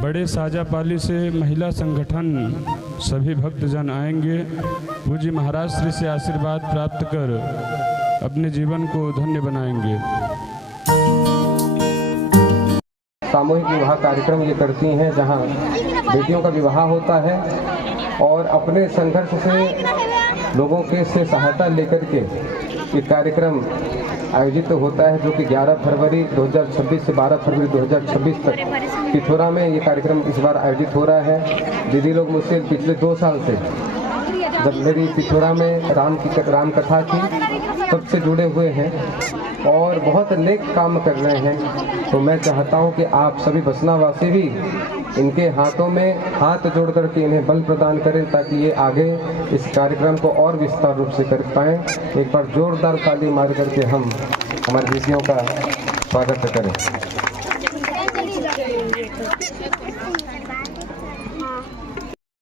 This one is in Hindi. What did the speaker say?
बड़े साजापाली से महिला संगठन सभी भक्तजन आएंगे। पूज्य महाराज श्री से आशीर्वाद प्राप्त कर अपने जीवन को धन्य बनाएंगे। सामूहिक विवाह कार्यक्रम ये करती हैं, जहां बेटियों का विवाह होता है और अपने संघर्ष से लोगों के से सहायता लेकर के ये कार्यक्रम आयोजित होता है, जो कि 11 फरवरी 2026 से 12 फरवरी 2026 तक पिथौरा में ये कार्यक्रम इस बार आयोजित हो रहा है। दीदी लोग मुझसे पिछले 2 साल से, जब मेरी पिथौरा में राम कथा थी, तब से जुड़े हुए हैं और बहुत नेक काम कर रहे हैं। तो मैं चाहता हूं कि आप सभी बसनावासी भी इनके हाथों में हाथ जोड़ करके इन्हें बल प्रदान करें, ताकि ये आगे इस कार्यक्रम को और विस्तार रूप से कर पाएँ। एक बार जोरदार ताली मार करके हम हमारी दीदियों का स्वागत करें।